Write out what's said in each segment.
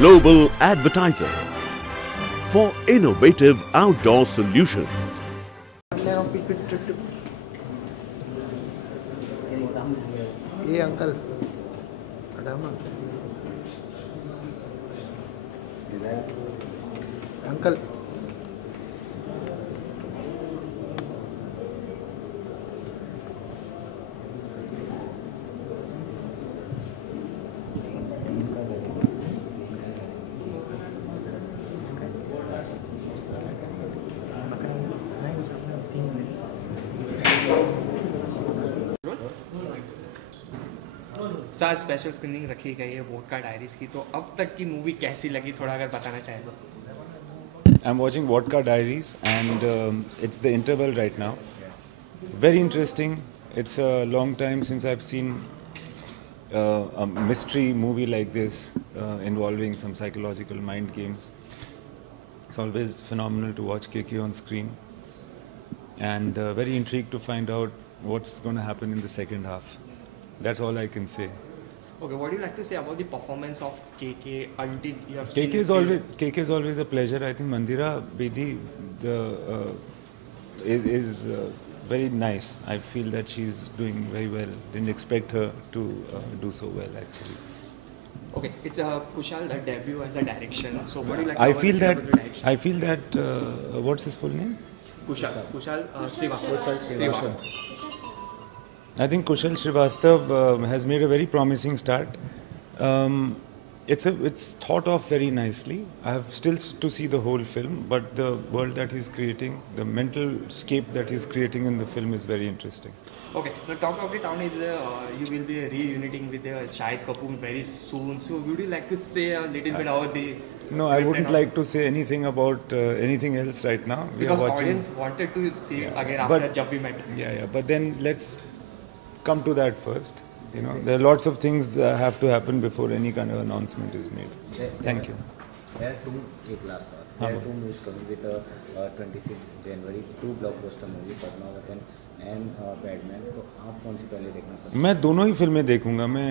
global advertiser for innovative outdoor solutions. ये uncle uncle साथ special screening रखी गई है वोडका डायरीज की, तो अब तक की मूवी कैसी लगी, थोड़ा अगर बताना चाहें तो। I'm watching Vodka Diaries and it's the interval right now. Very interesting. It's a long time since I've seen a mystery movie like this involving some psychological mind games. It's always phenomenal to watch KK on screen and very intrigued to find out what's going to happen in the second half. That's all I can say. Okay, what do you like to say about the performance of KK until you have KK is always a pleasure. I think Mandira Bedi is very nice. I feel that she's doing very well. Didn't expect her to do so well actually. Okay, it's Kushal debut as a direction. So what do you like? I feel that what's his full name? Kushal Srivastava. I think Kushal Srivastava has made a very promising start. It's thought of very nicely. I have still to see the whole film, but the world that he's creating, the mental scape that he's creating in the film is very interesting. Okay, the talk of the town is you will be reuniting with Shahid Kapoor very soon. So would you like to say a little bit about this? No, I wouldn't like to say anything about anything else right now. Because audience wanted to see again after Jab We Met. Yeah, but then let's come to that first. You know, there are lots of things that have to happen before any kind of announcement is made. Thank you. There are two movies coming with 26th January, two blockbuster movies, Padmavathan and Batman. तो आप कौन सी पहले देखना पसंद? मैं दोनों ही फिल्में देखूंगा. मैं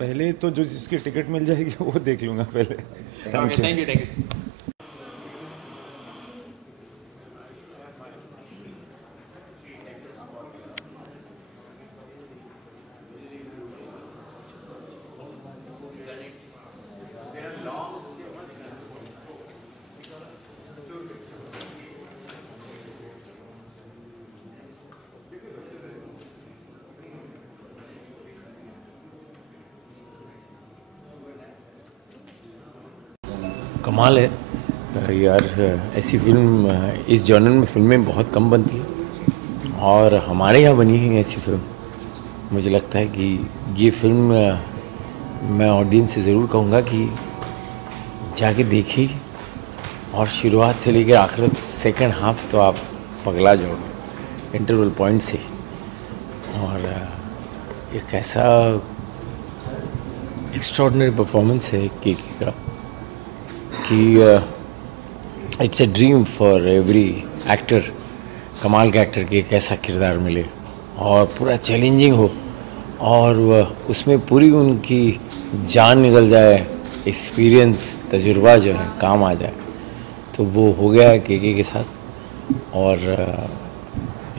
पहले तो जो जिसकी टिकट मिल जाएगी वो देख लूँगा पहले. Thank you. कमाल है यार, ऐसी फिल्म इस जॉनर में फिल्में बहुत कम बनती हैं और हमारे यहाँ बनी है ऐसी फिल्म. मुझे लगता है कि ये फिल्म मैं ऑडियंस से ज़रूर कहूँगा कि जाके देखी और शुरुआत से लेकर आखिर सेकंड हाफ तो आप पगला जाओगे इंटरवल पॉइंट से. और एक ऐसा एक्स्ट्रॉर्डिनरी परफॉर्मेंस है केके का कि it's a dream for every actor. कमाल के एक्टर के एक ऐसा किरदार मिले और पूरा चैलेंजिंग हो और उसमें पूरी उनकी जान निकल जाए, एक्सपीरियंस तजुर्बा जो है काम आ जाए. तो वो हो गया है केके के साथ. और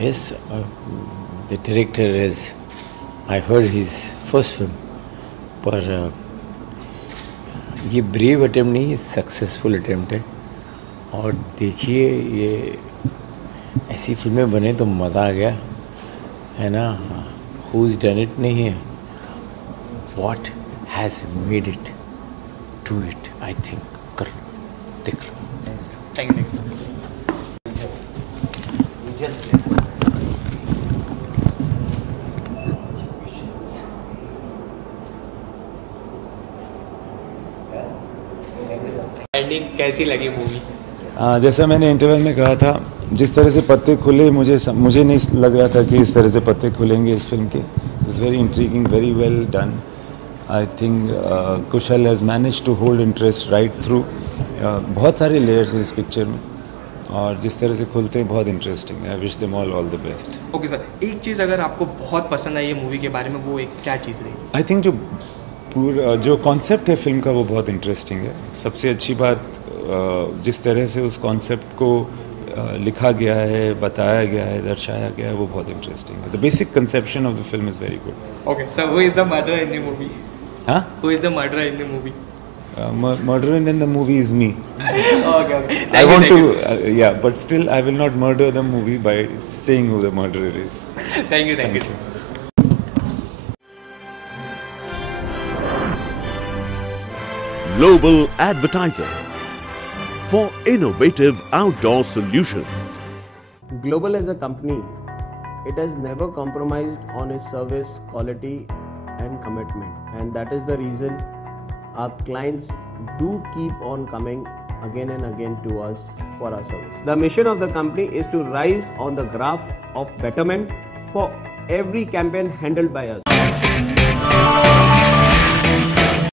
yes, the director is, I heard his first film, पर ये ब्रेव अटेम्प्ट नहीं, सक्सेसफुल अटेम्प्ट है. और देखिए ये ऐसी फिल्में बने तो मज़ा आ गया है ना. हुज डन इट नहीं है, what has made it do it. I think कर लो, देख लो. Thank you so much. Ending कैसी लगी मूवी? जैसा मैंने इंटरवल में कहा था, जिस तरह से पत्ते खुले मुझे नहीं लग रहा था कि इस तरह से पत्ते खुलेंगे इस फिल्म के. It's very intriguing, very well done. I think Kushal has manage to hold interest right through. बहुत सारे लेयर्स हैं इस पिक्चर में और जिस तरह से खुलते हैं बहुत इंटरेस्टिंग है. I wish them all the best. Okay sir, एक चीज़ अगर आपको बहुत पसंद आई ये मूवी के बारे में, वो एक क्या चीज़ रही? आई थिंक जो पूरा जो कॉन्सेप्ट है फिल्म का वो बहुत इंटरेस्टिंग है. सबसे अच्छी बात जिस तरह से उस कॉन्सेप्ट को लिखा गया है, बताया गया है, दर्शाया गया है, वो बहुत इंटरेस्टिंग है. The basic conception of the film is very good. Okay, so who is the murderer in the movie? हाँ? Who is the murderer in the movie? Murderer in the movie is me. Okay. I want to, yeah, but still I will not murder the movie by saying who the murderer is. Thank you. Global Advertiser for innovative outdoor solutions. Global as a company, it has never compromised on its service quality and commitment, and that is the reason our clients do keep on coming again and again to us for our service. The mission of the company is to rise on the graph of betterment for every campaign handled by us.